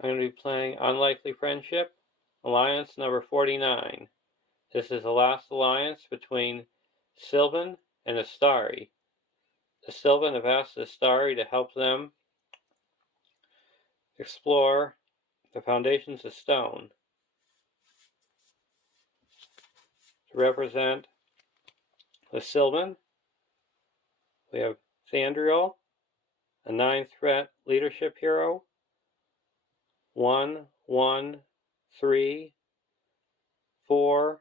I'm going to be playing Unlikely Friendship, Alliance number 49. This is the last alliance between Silvan and Istari. The Silvan have asked Istari to help them explore the foundations of stone. To represent the Silvan, we have Thandriel, a 9-threat leadership hero. 1/1/3/4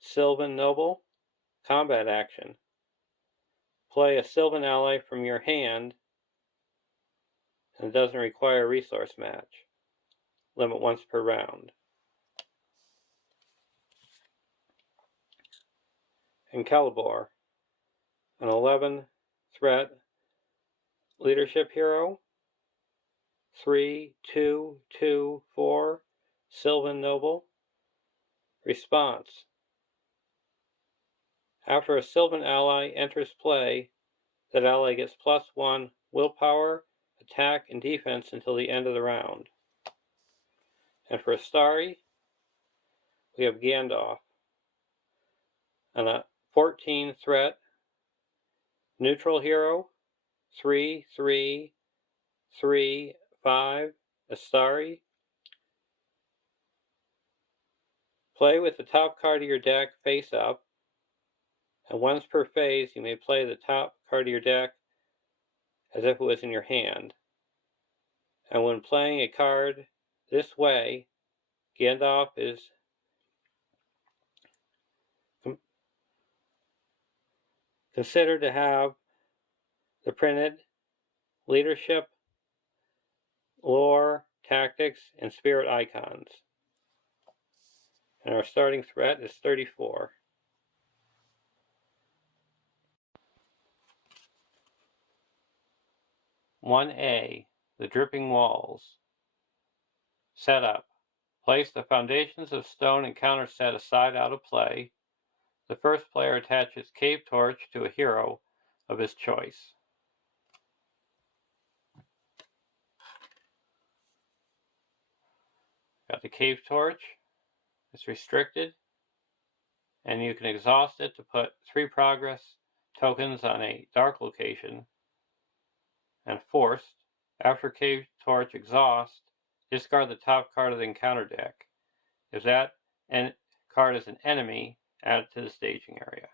Silvan Noble. Combat action. Play a Silvan ally from your hand, and it doesn't require a resource match. Limit once per round. And Calibor, an 11-threat leadership hero. 3/2/2/4 Silvan Noble. Response. After a Silvan ally enters play, that ally gets +1 willpower, attack, and defense until the end of the round. And for Istari, we have Gandalf, a 14-threat neutral hero. 3/3/3/5 Istari. Play with the top card of your deck face up, and once per phase you may play the top card of your deck as if it was in your hand. And when playing a card this way, Gandalf is considered to have the printed leadership, lore, tactics, and spirit icons. And our starting threat is 34. (1A) The Dripping Walls. Setup. Place the foundations of stone encounter set aside out of play. The first player attaches Cave Torch to a hero of his choice. Got the Cave Torch. It's restricted, and you can exhaust it to put 3 progress tokens on a dark location. And forced. After Cave Torch exhaust, discard the top card of the encounter deck. If that card is an enemy, add it to the staging area.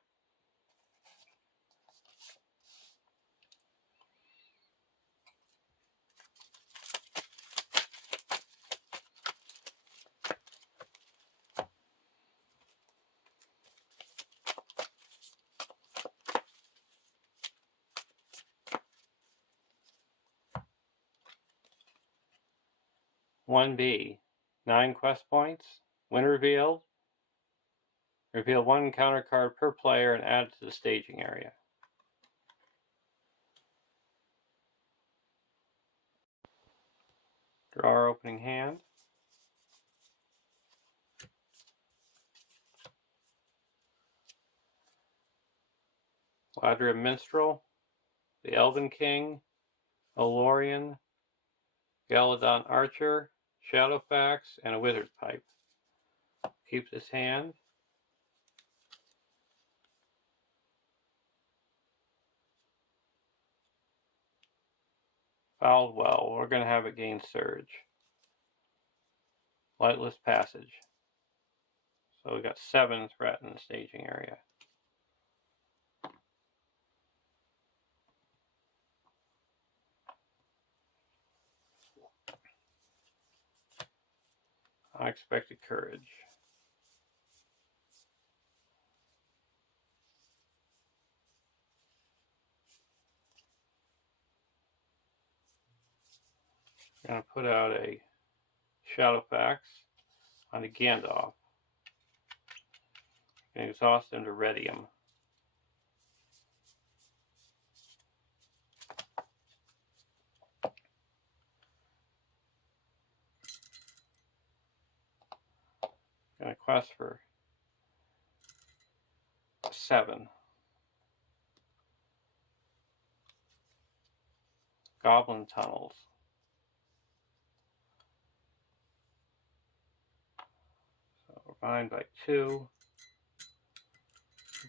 (1B) 9 quest points. When revealed, reveal 1 encounter card per player and add it to the staging area. Draw our opening hand. Ladria Minstrel, the Elven King, Olorian, Galadon Archer, Shadowfax, and a Wizard's Pipe. Keep this hand. Fouled Well, we're going to have it gain Surge. Lightless Passage. So we got 7 threat in the staging area. Unexpected Courage. I'm going to put out a Shadowfax on the Gandalf. And exhaust him to ready him. Going to quest for 7. Goblin Tunnels. behind by 2.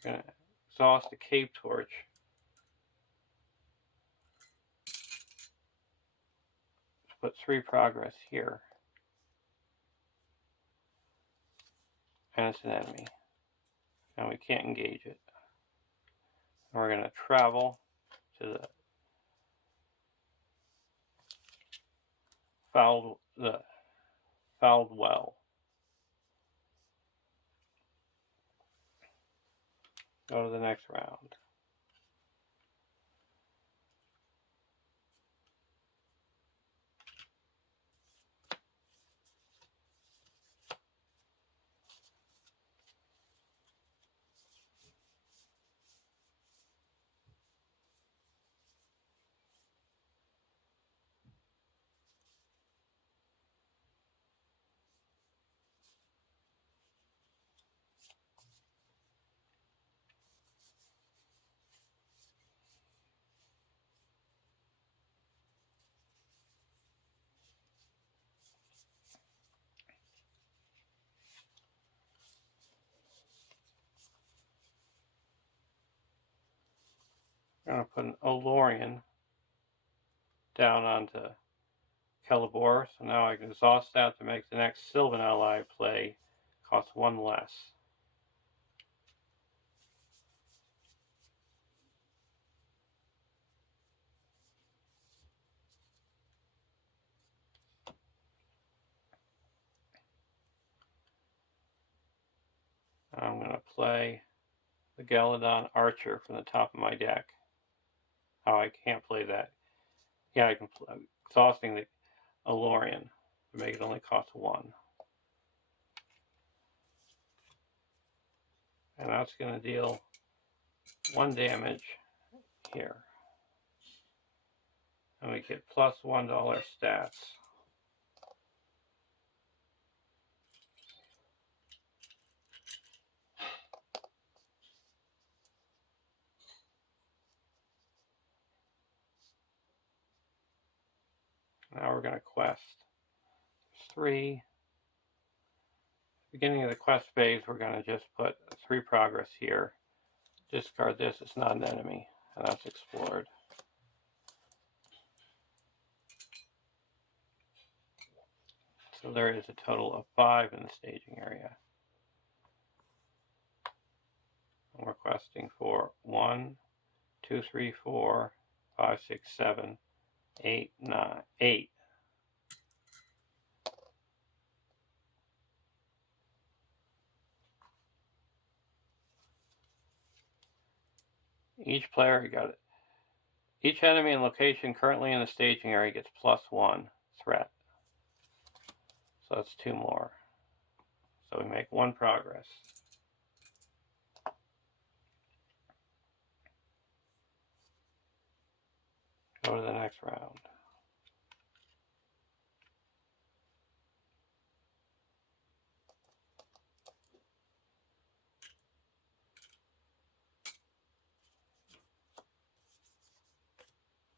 We're going to exhaust the Cape Torch. Put 3 progress here. And it's an enemy. And we can't engage it. And we're going to travel to the fouled well. Go to the next round. I'm going to put an Olorian down onto Celebor, so now I can exhaust that to make the next Silvan ally play cost 1 less. I'm going to play the Galadon Archer from the top of my deck. Oh, I can't play that. Yeah, I can play exhausting the Olorian to make it only cost 1. And that's going to deal 1 damage here. And we get plus $1 stats. Now we're going to quest 3. Beginning of the quest phase, we're going to just put 3 progress here. Discard this, it's not an enemy, and that's explored. So there is a total of 5 in the staging area. And we're questing for 1, 2, 3, 4, 5, 6, 7, 8, 9, 8. Each player got it. Each enemy and location currently in the staging area gets plus 1 threat. So that's 2 more. So we make 1 progress. Go to the next round.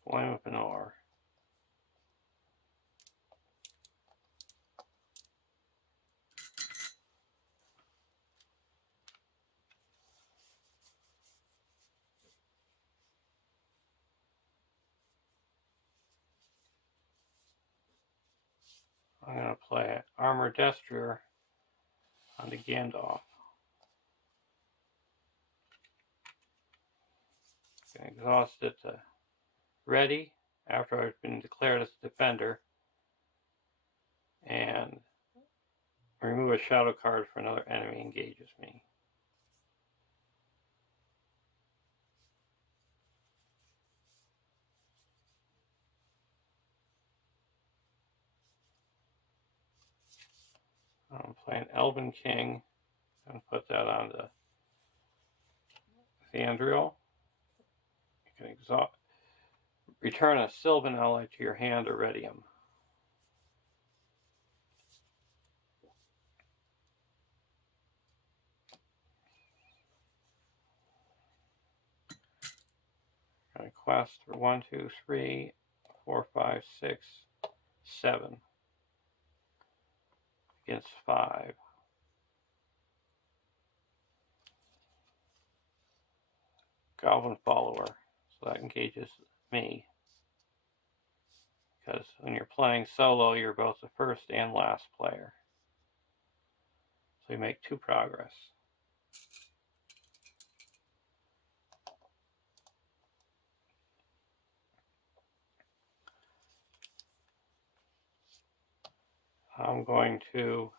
Flame of Benor. I'm going to play Armor Destrier on the Gandalf. I'm going to exhaust it to ready after I've been declared as a defender, and remove a shadow card for another enemy engages me. I'm playing Elven King and put that on the Thandriel. You can exhaust. Return a Silvan ally to your hand or ready him. I'm going to quest for 1, 2, 3, 4, 5, 6, 7 against 5. Goblin Follower. So that engages me. Because when you're playing solo, you're both the first and last player. So you make 2 progress. I'm going to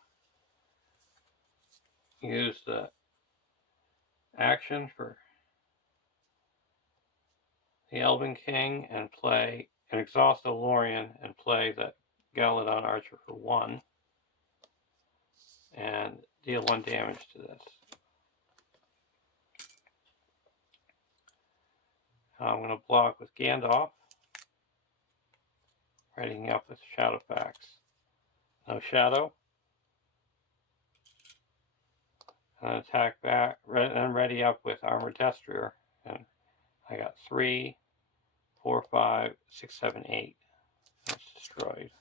use the action for the Elven King and play an Exhaust Lotr and play the Galadon Archer for 1 and deal 1 damage to this. I'm going to block with Gandalf, readying up with Shadowfax. No Shadow. And attack back, and ready up with Armored Destrier. And I got 3, 4, 5, 6, 7, 8. That's destroyed.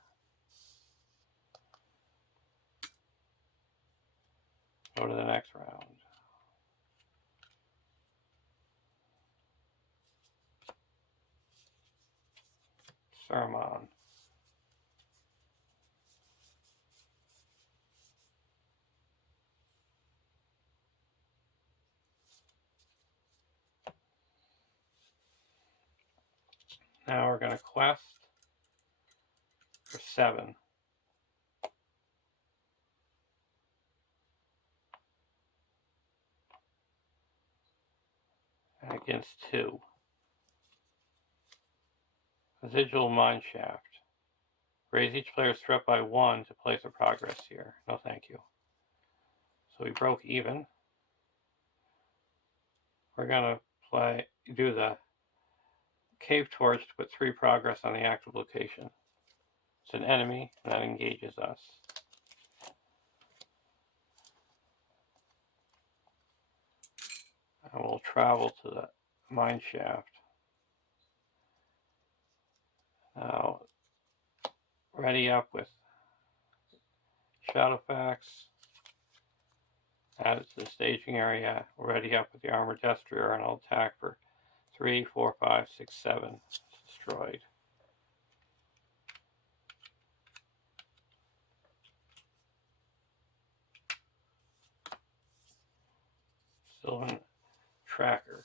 Go to the next round. Saruman. Now we're going to quest for 7. And against 2. Residual Mineshaft. Raise each player's threat by 1 to place a progress here. No thank you. So we broke even. We're going to do the Cave Torch to put 3 progress on the active location. It's an enemy, and that engages us. And we'll travel to the mine shaft. Now, ready up with Shadowfax. Add it to the staging area. Ready up with the Armored Destrier, and I'll attack for 3, 4, 5, 6, 7. It's destroyed. Silvan Tracker.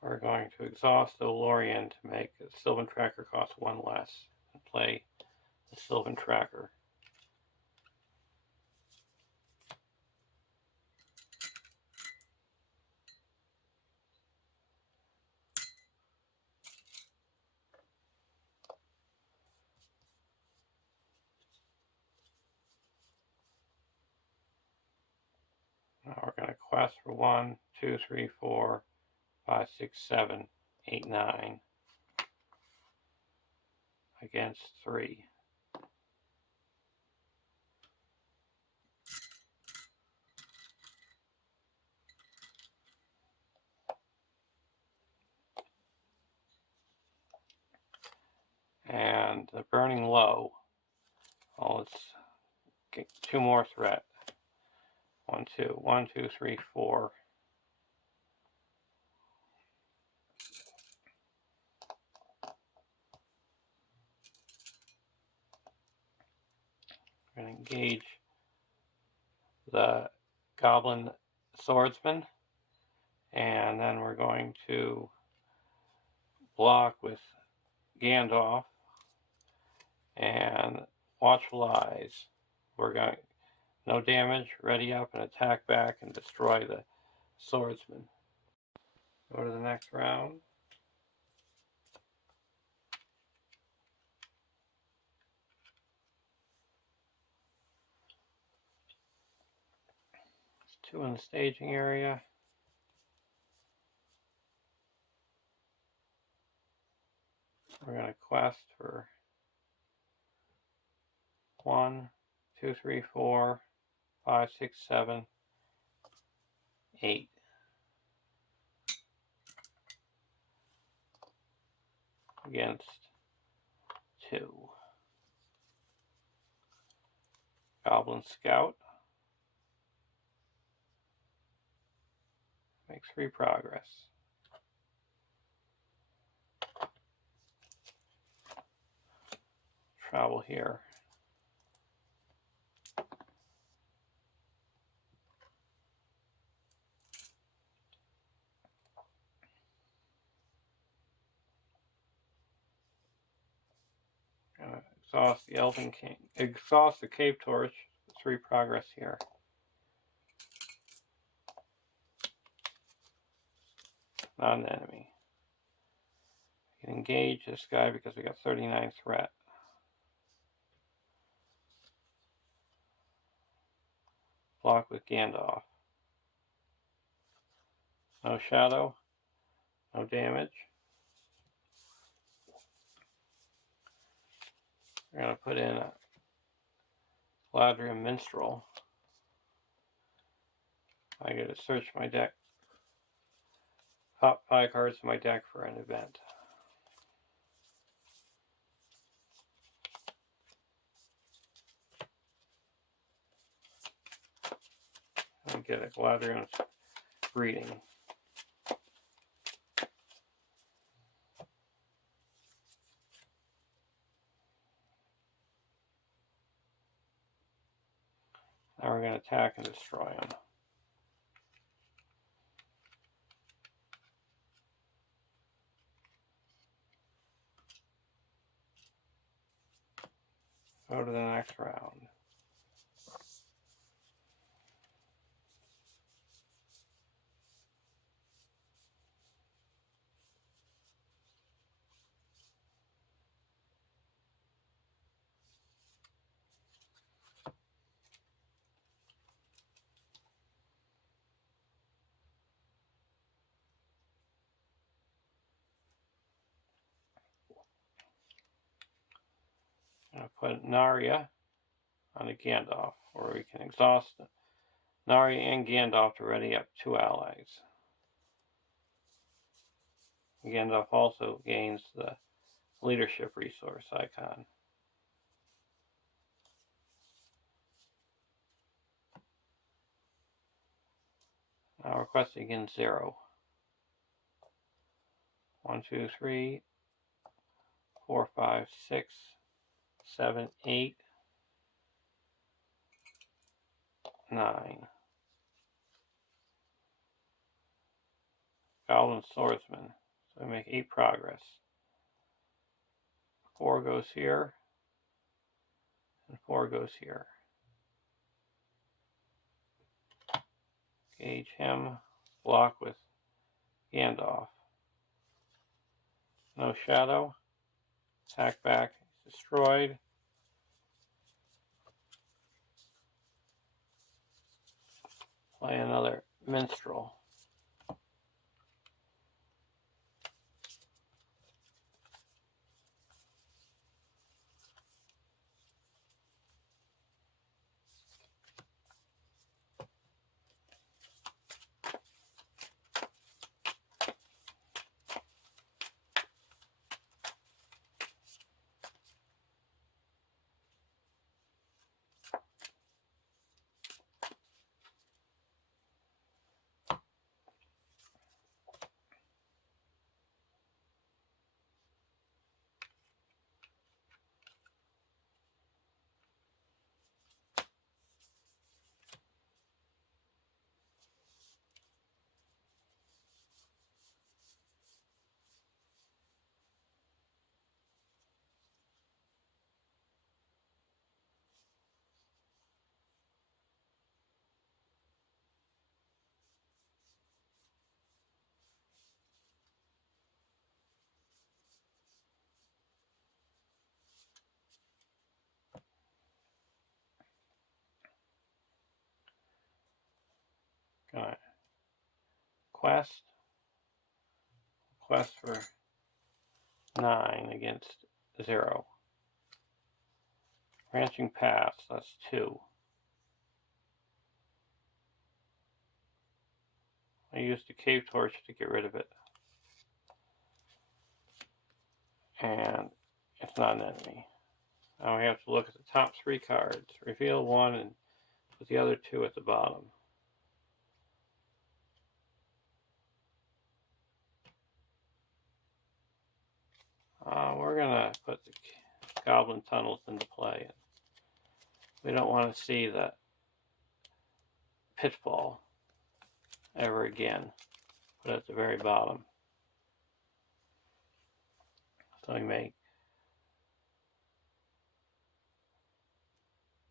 We're going to exhaust the Lotr to make the Silvan Tracker cost 1 less and play the Silvan Tracker. Now we're going to quest for 1, 2, 3, 4, 5, 6, 7, 8, 9 against 3. And the Burning Low. Oh, let's get 2 more threat. 1, 2, 1, 2, 3, 4. We're going to engage the Goblin Swordsman, and then we're going to block with Gandalf and Watchful Eyes. We're going no damage, ready up, and attack back and destroy the Swordsman. Go to the next round. There's 2 in the staging area. We're going to quest for 1, 2, 3, 4, 5, 6, 7, 8. Against 2. Goblin Scout. Make 3 progress. Travel here. Exhaust the Elven King. Exhaust the Cave Torch. 3 progress here. Not an enemy. We can engage this guy because we got 39 threat. Block with Gandalf. No shadow. No damage. We're going to put in a Galadriel Minstrel. I get to search my deck. Top 5 cards in my deck for an event. I get a Galadriel's Greeting. Now we're going to attack and destroy him. Go to the next round. I'm going to put Narya on the Gandalf, where we can exhaust Narya and Gandalf to ready up 2 allies. Gandalf also gains the leadership resource icon. Now request again 0. 1, 2, 3, 4, 5, 6, 7, 8, 9. Goblin Swordsman. So we make 8 progress. 4 goes here, and 4 goes here. Engage him. Block with Gandalf. No shadow. Attack back. Destroyed. Play another Minstrel. Got quest for 9 against 0. Branching paths, that's 2. I used the Cave Torch to get rid of it. And it's not an enemy. Now we have to look at the top 3 cards. Reveal one and put the other 2 at the bottom. We're going to put the Goblin Tunnels into play. We don't want to see the Pitfall ever again. Put it at the very bottom. So we make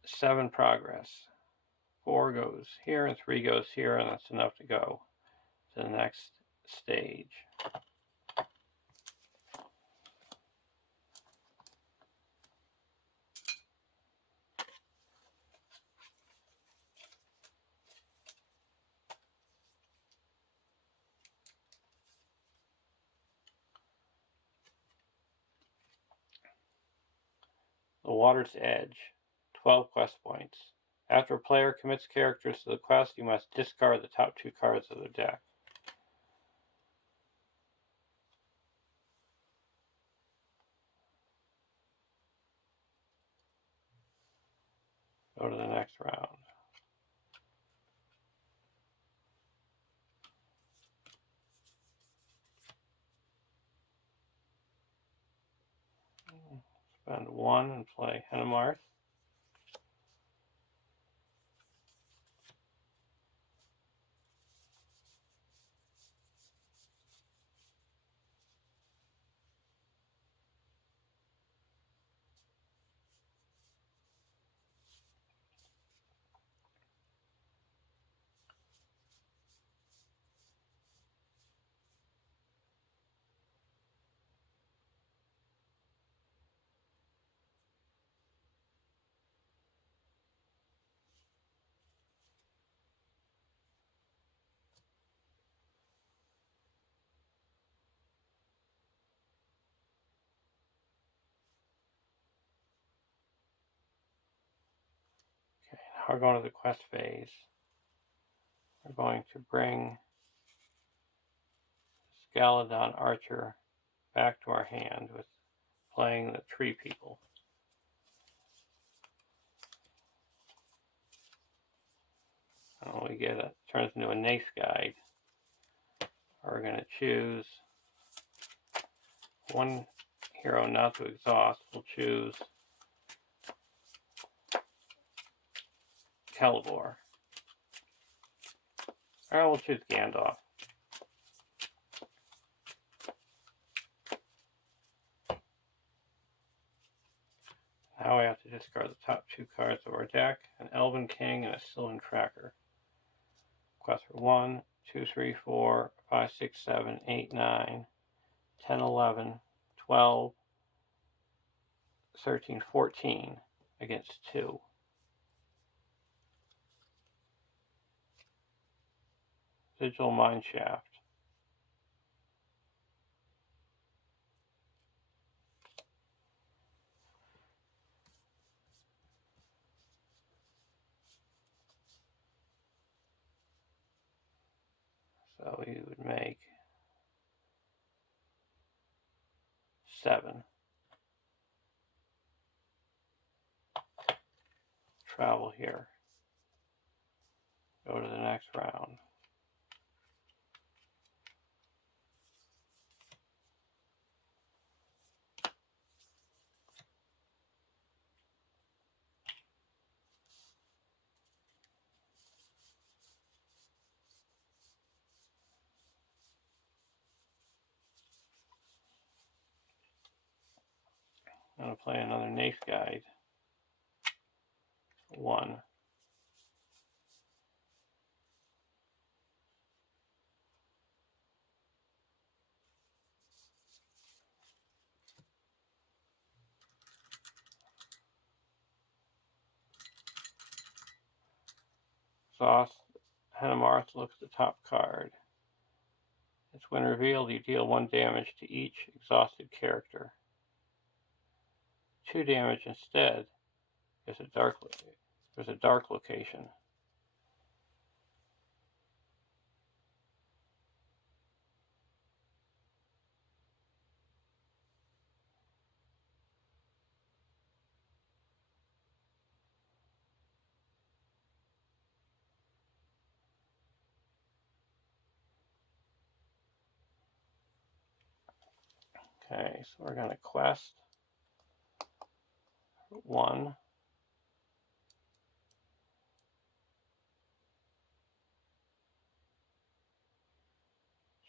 7 progress. 4 goes here and 3 goes here, and that's enough to go to the next stage. The Water's Edge, 12 quest points. After a player commits characters to the quest, you must discard the top 2 cards of their deck. Go to the next round. Spend 1 and play Henemarth. Okay, now we're going to the quest phase. We're going to bring Scaladon Archer back to our hand with playing the Tree People. And we get it turns into a Nace Guide. We're going to choose one hero not to exhaust. We'll choose Celeborn. Or we'll choose Gandalf. Now we have to discard the top 2 cards of our deck, an Elven King and a Silvan Tracker. Quest for 1, 2, 3, 4, 5, 6, 7, 8, 9, 10, 11, 12, 13, 14 against 2. Digital Mineshaft. So you would make 7. Travel here. Go to the next round. I'm going to play another Nace Guide. 1. Exhaust Henemarth, look at the top card. It's when revealed, you deal 1 damage to each exhausted character. 2 damage instead. There's a dark location. Okay, so we're going to quest 1,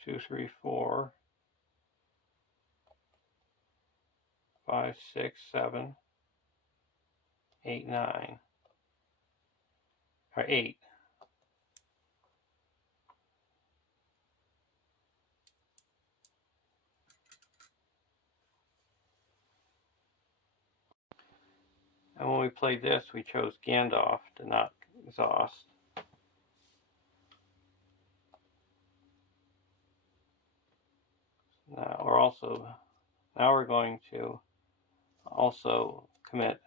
2, 3, 4, 5, 6, 7, 8, 9, or 8. And when we played this, we chose Gandalf to not exhaust. Now we're going to also commit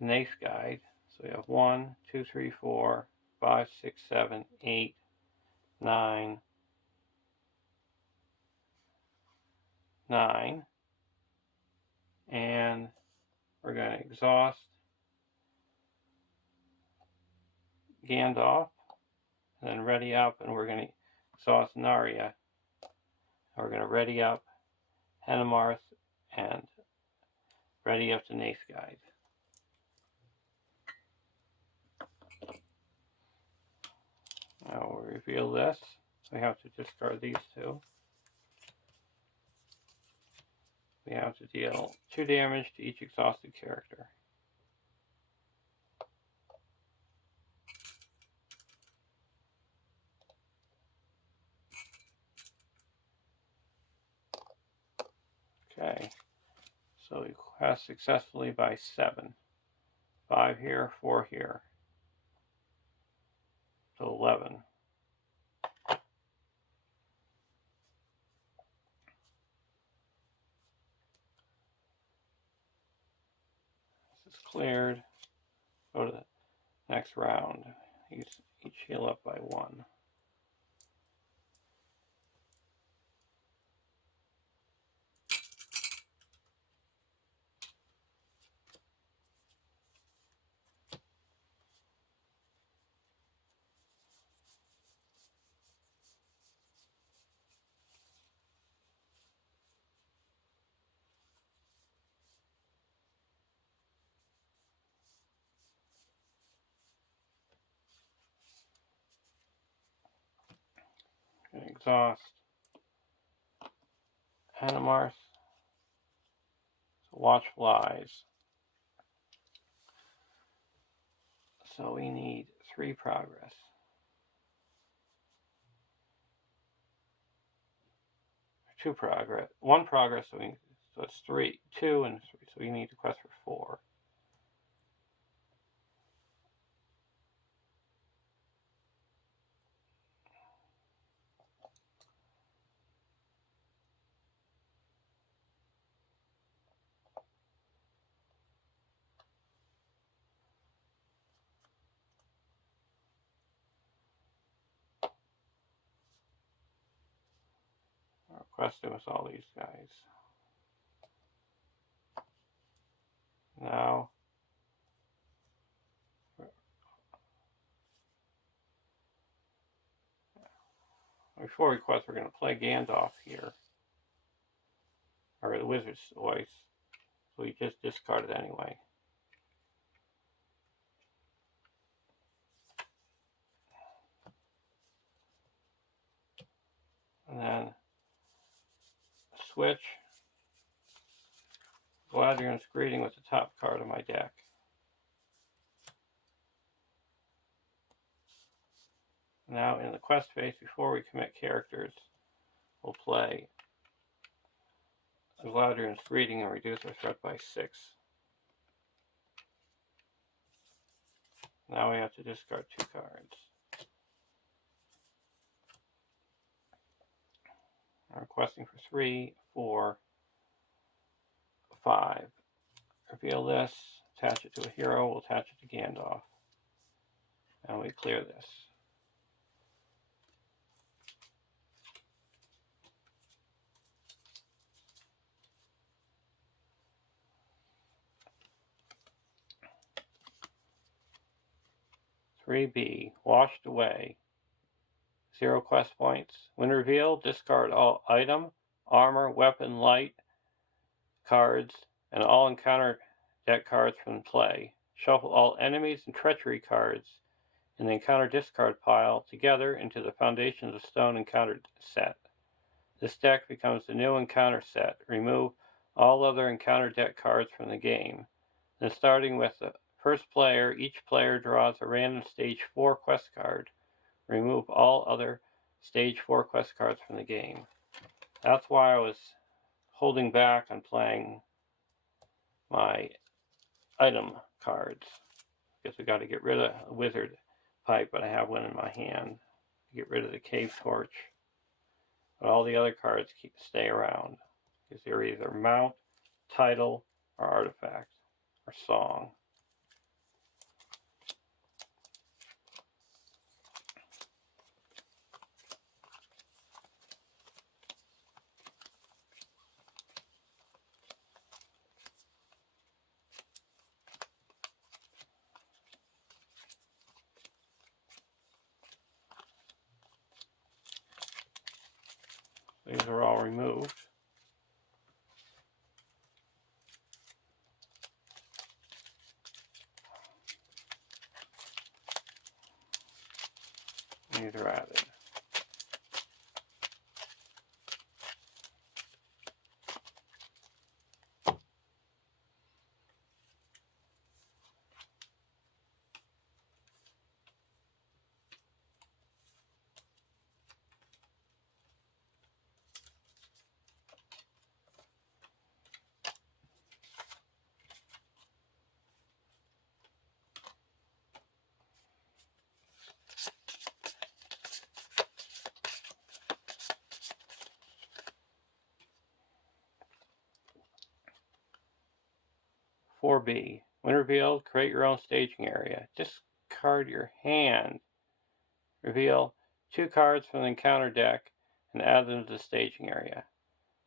Nace Guide. So we have 1, 2, 3, 4, 5, 6, 7, 8, 9, 9. And we're going to exhaust Gandalf, and then ready up, and we're going to exhaust Narya. And we're going to ready up Henemarth and ready up to Nace Guide. Now we'll reveal this. We have to discard these two. We have to deal 2 damage to each exhausted character. Okay, so we quest successfully by 7. 5 here, 4 here. So 11. This is cleared. Go to the next round. Each heal up by 1. Exhaust Henemarth. So watch flies. So we need 3 progress. 2 progress. 1 progress, so it's 3. 2 and 3. So we need to quest for 4. We're questing with all these guys. Now, before we quest, we're going to play Gandalf here. Or the Wizard's Voice. So we just discard it anyway. And then switch Galadriel's Greeting with the top card of my deck. Now in the quest phase, before we commit characters, we'll play Galadriel's Greeting and reduce our threat by 6. Now we have to discard 2 cards. I'm requesting for 3, 4, 5. Reveal this, attach it to a hero, we'll attach it to Gandalf. And we clear this. "3B, washed away. 0 quest points. When revealed, discard all item, armor, weapon, light cards, and all encounter deck cards from play. Shuffle all enemies and treachery cards in the encounter discard pile together into the Foundations of Stone encounter set. This deck becomes the new encounter set. Remove all other encounter deck cards from the game. Then starting with the first player, each player draws a random Stage 4 quest card. Remove all other Stage 4 quest cards from the game. That's why I was holding back on playing my item cards, because we got to get rid of a wizard pipe, but I have one in my hand. Get rid of the cave torch, but all the other cards stay around, because they're either mount, title, or artifact, or song. These are all removed. These are added. (4B). When revealed, create your own staging area. Discard your hand. Reveal 2 cards from the encounter deck and add them to the staging area.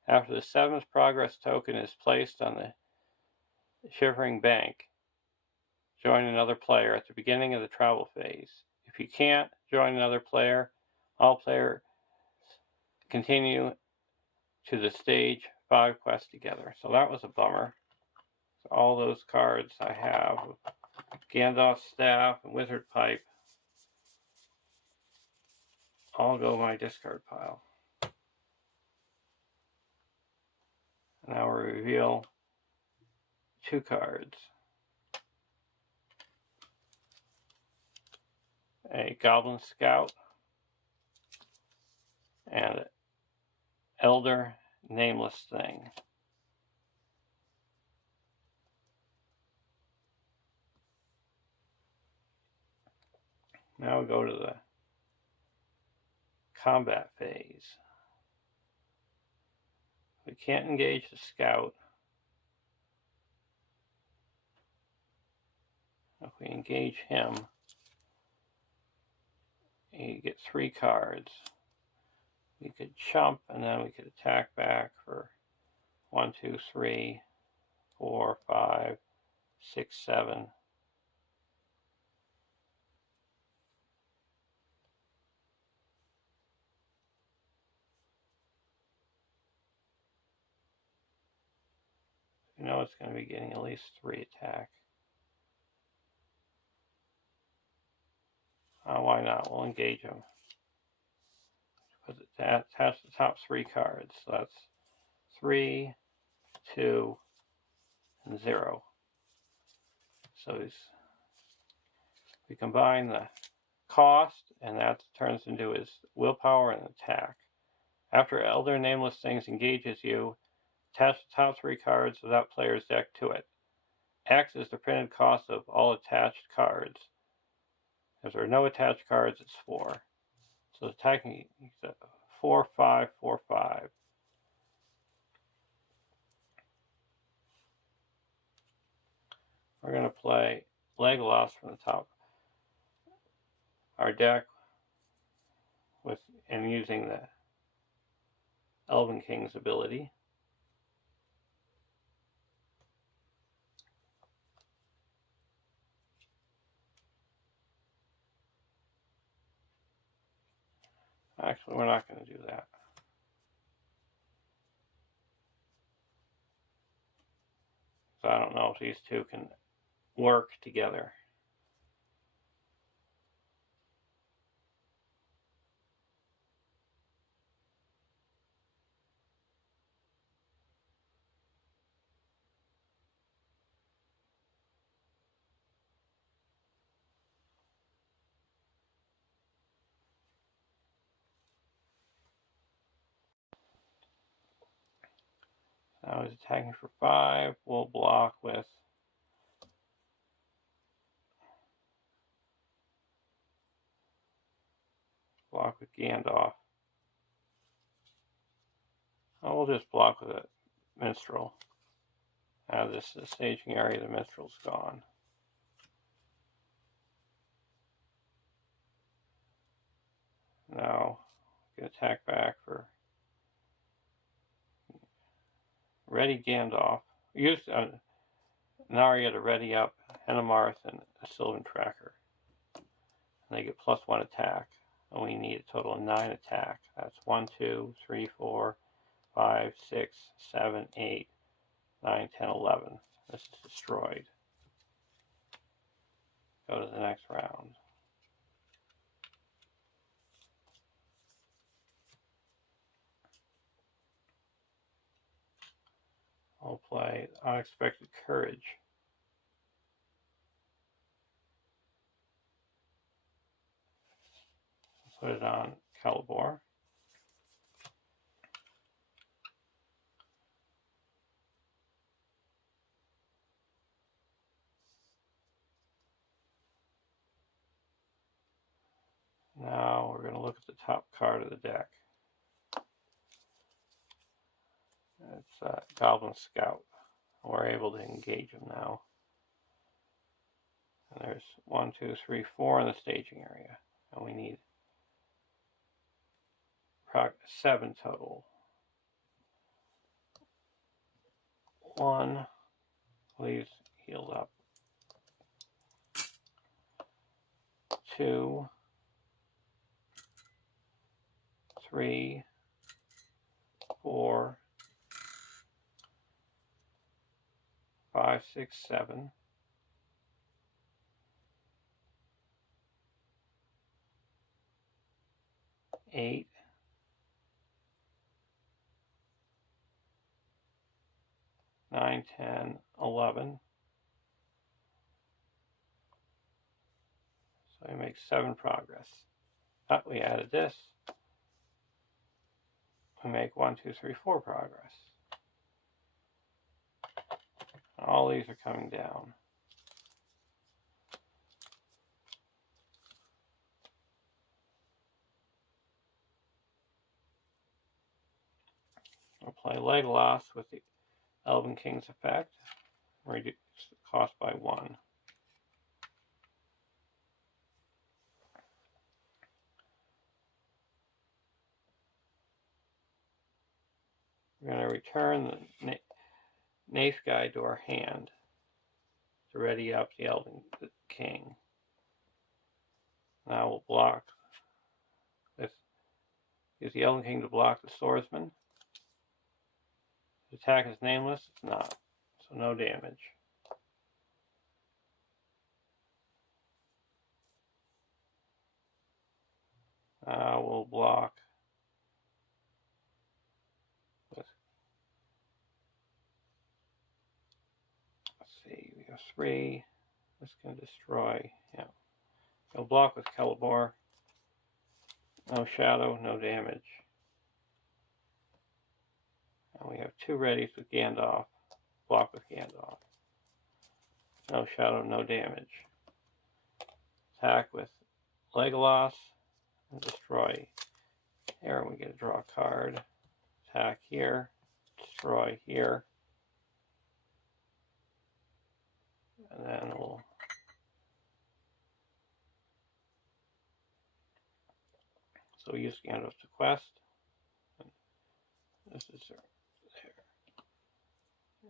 After the 7th progress token is placed on the Shivering Bank, join another player at the beginning of the travel phase. If you can't join another player, all players continue to the stage 5 quest together. So that was a bummer. So all those cards I have, Gandalf's Staff and Wizard Pipe, all go in my discard pile. Now we reveal 2 cards. A Goblin Scout and Elder Nameless Thing. Now we go to the combat phase. We can't engage the scout. If we engage him, you get 3 cards. We could chump, and then we could attack back for 1, 2, 3, 4, 5, 6, 7. You know it's going to be getting at least 3 attack. Why not? We'll engage him. Attach the top 3 cards. So that's 3, 2, and 0. So we combine the cost, and that turns into his willpower and attack. After Elder Nameless Things engages you, attach the top 3 cards of that player's deck to it. X is the printed cost of all attached cards. If there are no attached cards, it's 4. So attacking 4, 5, 4, 5. We're going to play Legolas from the top. Our deck and using the Elven King's ability. Actually, we're not going to do that. So I don't know if these two can work together. Now he's attacking for 5. We'll block with Gandalf. Oh, we'll just block with a minstrel. Now this is the staging area, the minstrel's gone. Now we can attack back for ready Gandalf. Use Narya to ready up Henemarth and a Silvan Tracker. And they get +1 attack. And we need a total of 9 attack. That's 1, 2, 3, 4, 5, 6, 7, 8, 9, 10, 11. This is destroyed. Go to the next round. I'll play Unexpected Courage. Put it on Calibor. Now we're going to look at the top card of the deck. It's Goblin Scout. We're able to engage him now. And there's 1, 2, 3, 4 in the staging area. And we need 7 total. 1 leaves healed up. 2, 3, 4, 5, 6, 7. 8, 9, 10, 11. So we make 7 progress. We added this. We make 1, 2, 3, 4 progress. All these are coming down. We'll play Legolas with the Elven King's effect. Reduce the cost by 1. We're going to return the Nath Guide to our hand to ready up the Elven King. Now we'll block with, use the Elven King to block the Swordsman. The attack is nameless, it's not, so no damage. We'll block with, let's see, we have 3. This can destroy, yeah. We'll block with Calibor. No shadow, no damage. And we have 2 readies with Gandalf. Block with Gandalf. No shadow, no damage. Attack with Legolas and destroy. Here we get to draw a card. Attack here. Destroy here. And then we'll so we use Gandalf's quest. This is there.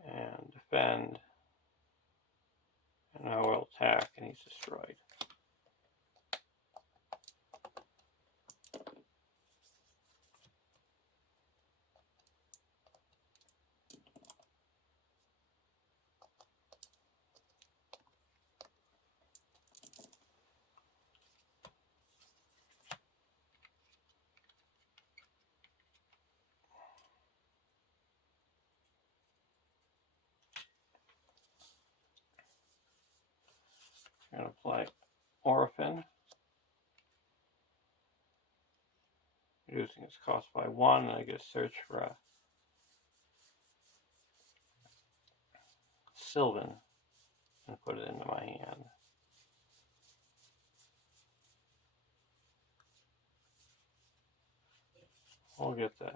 And defend. And now we'll attack and he's destroyed. I'm going to play Orphan, reducing its cost by 1, and I get to search for a Silvan and put it into my hand. We'll get the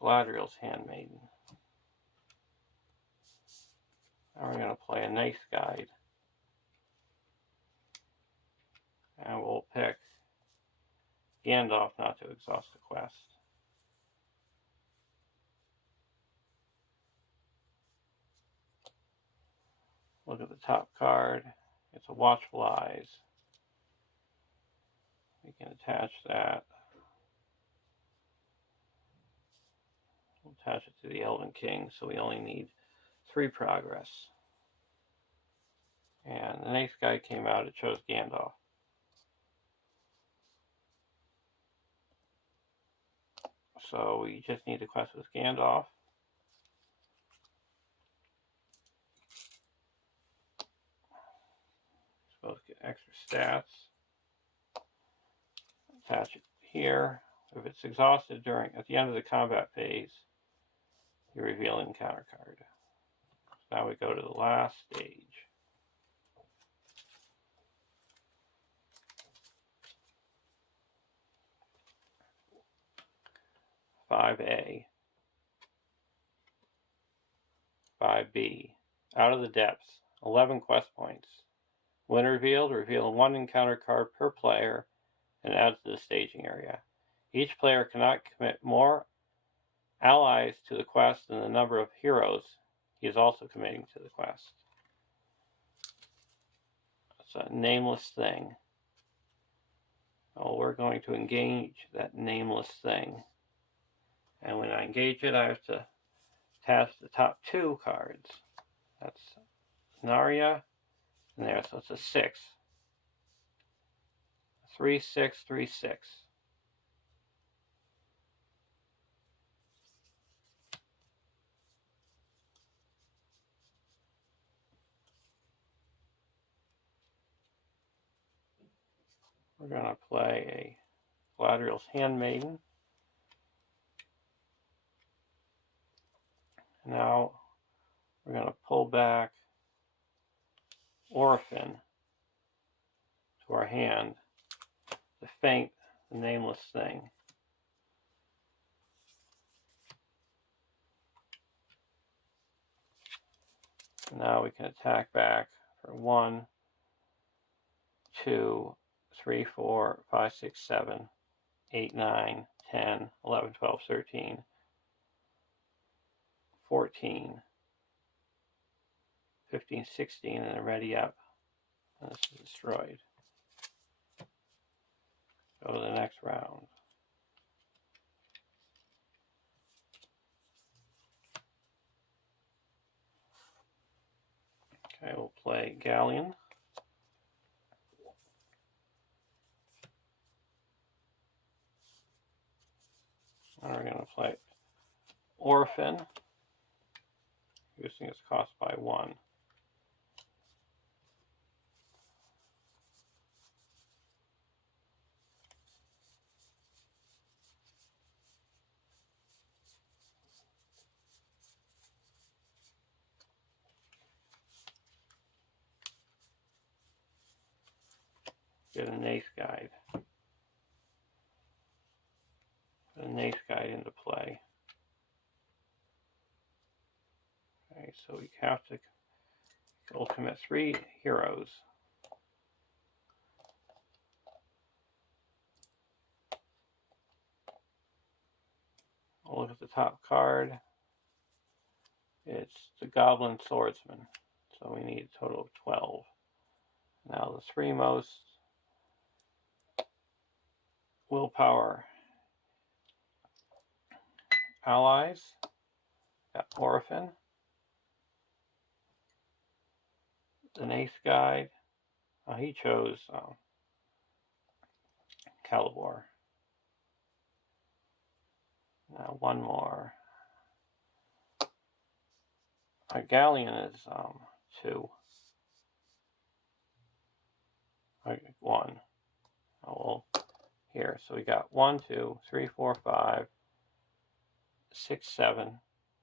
Galadriel's Handmaiden. Now we're going to play a Nice Guide. And we'll pick Gandalf not to exhaust the quest. Look at the top card. It's a Watchful Eyes. We can attach that. We'll attach it to the Elven King, so we only need 3 progress. And the Nice Guy came out, it chose Gandalf. So we just need to quest with Gandalf. Supposed to get extra stats. Attach it here. If it's exhausted at the end of the combat phase, you reveal an encounter card. So now we go to the last stage. 5A. 5B. Out of the Depths. 11 quest points. When revealed, reveal 1 encounter card per player and add to the staging area. Each player cannot commit more allies to the quest than the number of heroes he is also committing to the quest. It's a nameless thing. Well, we're going to engage that nameless thing. And when I engage it, I have to attach the top 2 cards. That's Narya and there, so it's a 6. 3, 6, 3, 6. We're going to play a Galadriel's Handmaiden. Now we're going to pull back Orphan to our hand to feint the nameless thing. Now we can attack back for 1, 2, 3, 4, 5, 6, 7, 8, 9, 10, 11, 12, 13, 14, 15, 16, and then ready up. And this is destroyed. Go to the next round. Okay, we'll play Galleon. And we're going to play Orphan, reducing its cost by 1. Get a Nace Guide. Put a Nace Guide into play. Okay, so we have to commit 3 heroes. I'll look at the top card. It's the Goblin Swordsman. So we need a total of 12. Now the 3 most willpower allies. Got Orphan, the Nace Guide. He chose Calibor. Now 1 more. Our Galleon is 2. 1. Oh, well, here. So we got 1, 2, 3, 4, 5, 6, 7,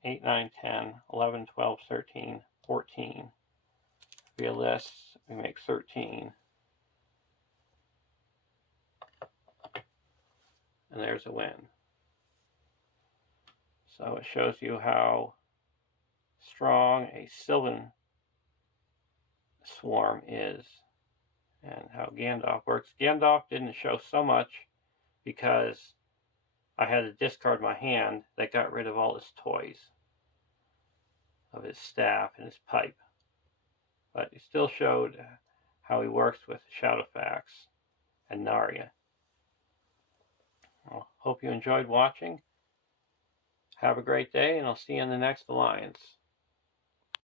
8, 9, 10, 11, 12, 13, 14. If we have lists, we make 13. And there's a win. So it shows you how strong a Silvan swarm is and how Gandalf works. Gandalf didn't show so much because I had to discard my hand that got rid of all his toys of his staff and his pipe. But he still showed how he works with Shadowfax and Narya. Well, hope you enjoyed watching. Have a great day, and I'll see you in the next Alliance.